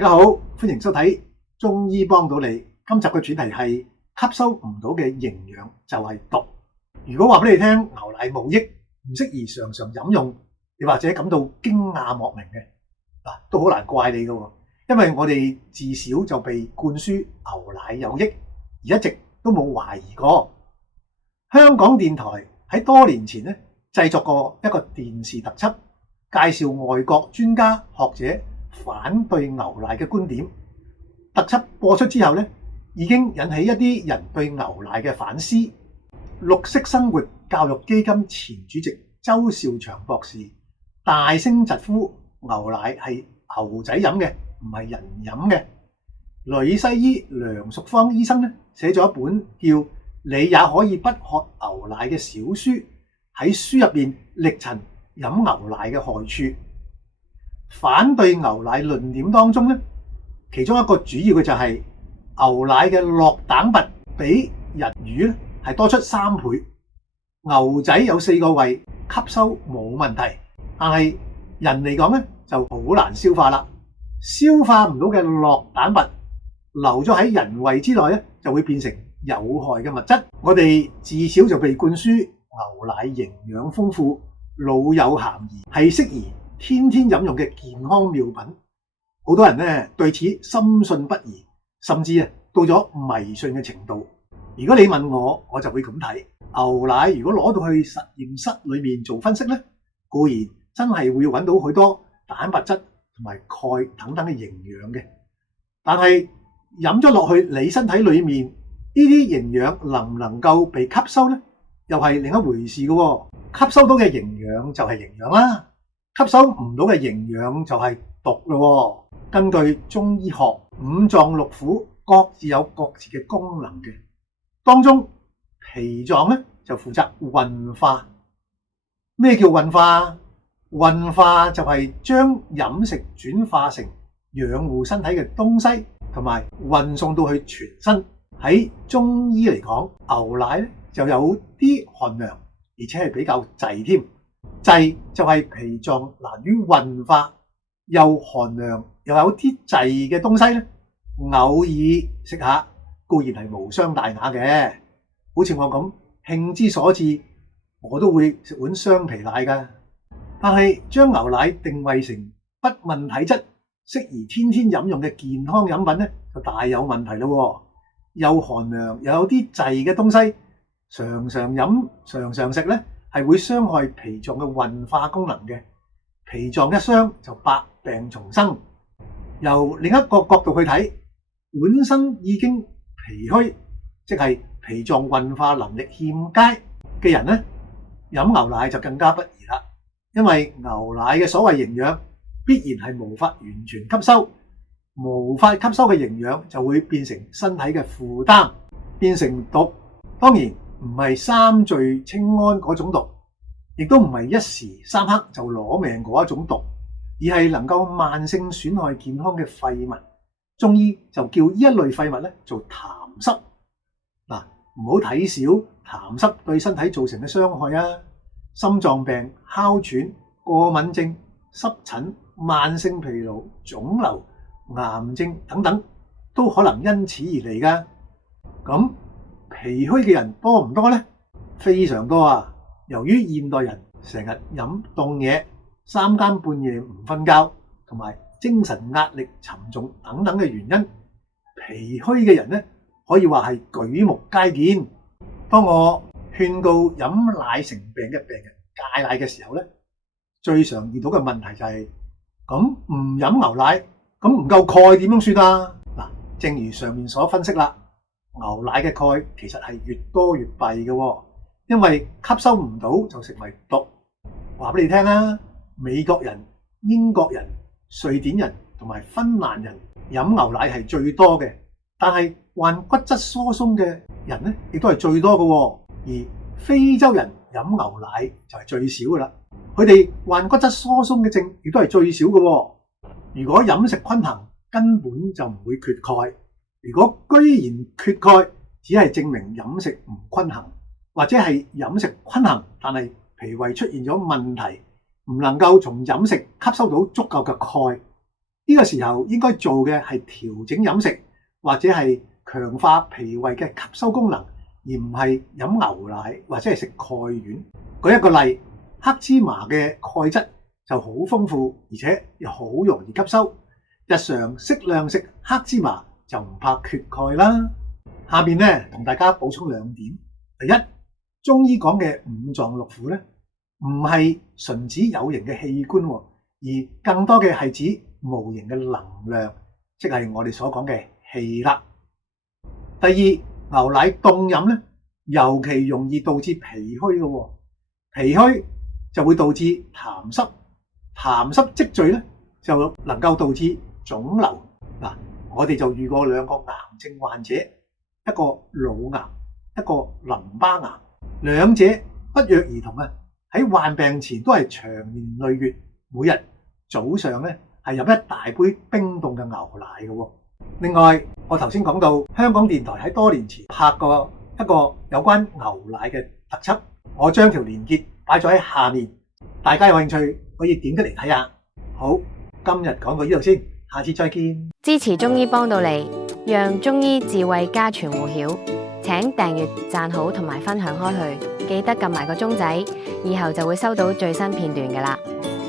大家好，歡迎收睇中醫幫到你。今集嘅主題係吸收唔到嘅營養就係毒。如果話俾你聽牛奶冇益，唔適宜常常飲用，你或者感到驚訝莫名嘅，都好難怪你㗎，因為我哋自小就被灌輸牛奶有益，而一直都冇懷疑過。香港電台喺多年前咧製作過一個電視特輯，介紹外國專家學者反對牛奶嘅觀點。特輯播出之後咧，已經引起一啲人對牛奶嘅反思。綠色生活教育基金前主席周兆祥博士大聲疾呼牛奶係牛仔飲嘅，唔係人飲嘅。女西醫梁淑芳醫生咧寫咗一本叫《你也可以不喝牛奶》嘅小書，喺書入邊力陳飲牛奶嘅害處。反對牛奶論點當中咧，其中一個主要嘅就係牛奶嘅酪蛋白比人魚咧係多出3倍。牛仔有4個胃，吸收冇問題，但係人嚟講咧就好難消化啦。消化唔到嘅酪蛋白留咗喺人胃之內咧，就會變成有害嘅物質。我哋自小就被灌輸牛奶營養豐富、老有咸宜，係適宜天天飲用嘅健康妙品。好多人咧對此深信不疑，甚至到咗迷信嘅程度。如果你問我，我就會咁睇：牛奶如果攞到去實驗室裏面做分析咧，固然真係會揾到許多蛋白質同埋鈣等等嘅營養嘅，但係飲咗落去你身體裏面，呢啲營養能唔能夠被吸收咧，又係另一回事嘅。吸收到嘅營養就係營養啦，吸收唔到嘅營養就係毒咯。根據中醫學，五臟六腑各自有各自嘅功能嘅，當中脾臟咧就負責運化。咩叫運化？運化就係將飲食轉化成養護身體嘅東西，同埋運送到去全身。喺中醫嚟講，牛奶咧就有啲寒涼，而且係比較滯添。滯就係脾臟難於運化，又寒涼又有啲滯嘅東西咧，偶爾食下固然係無傷大雅嘅。好似我咁興之所至，我都會食碗雙皮奶㗎。但係將牛奶定位成不問體質、適宜天天飲用嘅健康飲品咧，就大有問題咯。又寒涼又有啲滯嘅東西，常常飲常常食咧，係會傷害脾臟嘅運化功能嘅。脾臟一傷就百病叢生。由另一個角度去睇，本身已經脾虛，即係脾臟運化能力欠佳嘅人咧，飲牛奶就更加不宜啦。因為牛奶嘅所謂營養必然係無法完全吸收，無法吸收嘅營養就會變成身體嘅負擔，變成毒。當然唔係三聚氰胺嗰種毒，亦都唔係一時三刻就攞命嗰一種毒，而係能夠慢性損害健康嘅廢物。中醫就叫呢一類廢物咧做痰濕。唔好睇小痰濕對身體造成嘅傷害啊！心臟病、哮喘、過敏症、濕疹、慢性疲勞、腫瘤、癌症等等，都可能因此而嚟㗎。咁脾虛嘅人多唔多呢？非常多啊！由於現代人成日飲凍嘢、三更半夜唔瞓覺，同埋精神壓力沉重等等嘅原因，脾虛嘅人咧可以話係舉目皆見。當我勸告飲奶成病嘅病人戒奶嘅時候咧，最常遇到嘅問題就係：咁唔飲牛奶，咁唔夠鈣點樣算啊？正如上面所分析啦，牛奶嘅鈣其實係越多越弊嘅，因為吸收唔到就成為毒。話俾你聽啦，美國人、英國人、瑞典人同埋芬蘭人飲牛奶係最多嘅，但係患骨質疏鬆嘅人咧，亦都係最多嘅。而非洲人飲牛奶就係最少嘅啦，佢哋患骨質疏鬆嘅症亦都係最少嘅。如果飲食均衡，根本就唔會缺鈣。如果居然缺鈣，只係證明飲食唔均衡，或者係飲食均衡，但係脾胃出現咗問題，唔能夠從飲食吸收到足夠嘅鈣。呢呢個時候應該做嘅係調整飲食，或者係強化脾胃嘅吸收功能，而唔係飲牛奶或者係食鈣丸。舉一個例，黑芝麻嘅鈣質就好豐富，而且又好容易吸收。日常適量食黑芝麻就唔怕缺鈣啦。下面咧同大家補充2點。第一，中醫講嘅五臟六腑咧，唔係純指有形嘅器官，而更多嘅係指無形嘅能量，即係我哋所講嘅氣啦。第二，牛奶凍飲咧，尤其容易導致脾虛嘅，脾虛就會導致痰濕，痰濕積聚咧就能夠導致腫瘤。嗱，我哋就遇過2個癌症患者，一個腦癌，一個淋巴癌，兩者不約而同啊！喺患病前都係長年累月，每日早上咧係飲一大杯冰凍嘅牛奶嘅。另外，我頭先講到香港電台喺多年前拍過一個有關牛奶嘅特輯，我將條連結擺咗喺下面，大家有興趣可以點擊嚟睇下。好，今日講到呢度先，下次再見。支持中醫幫到你，讓中醫智慧家傳戶曉。請訂閱、讚好同埋分享開去，記得撳埋個鐘仔，以後就會收到最新片段㗎喇。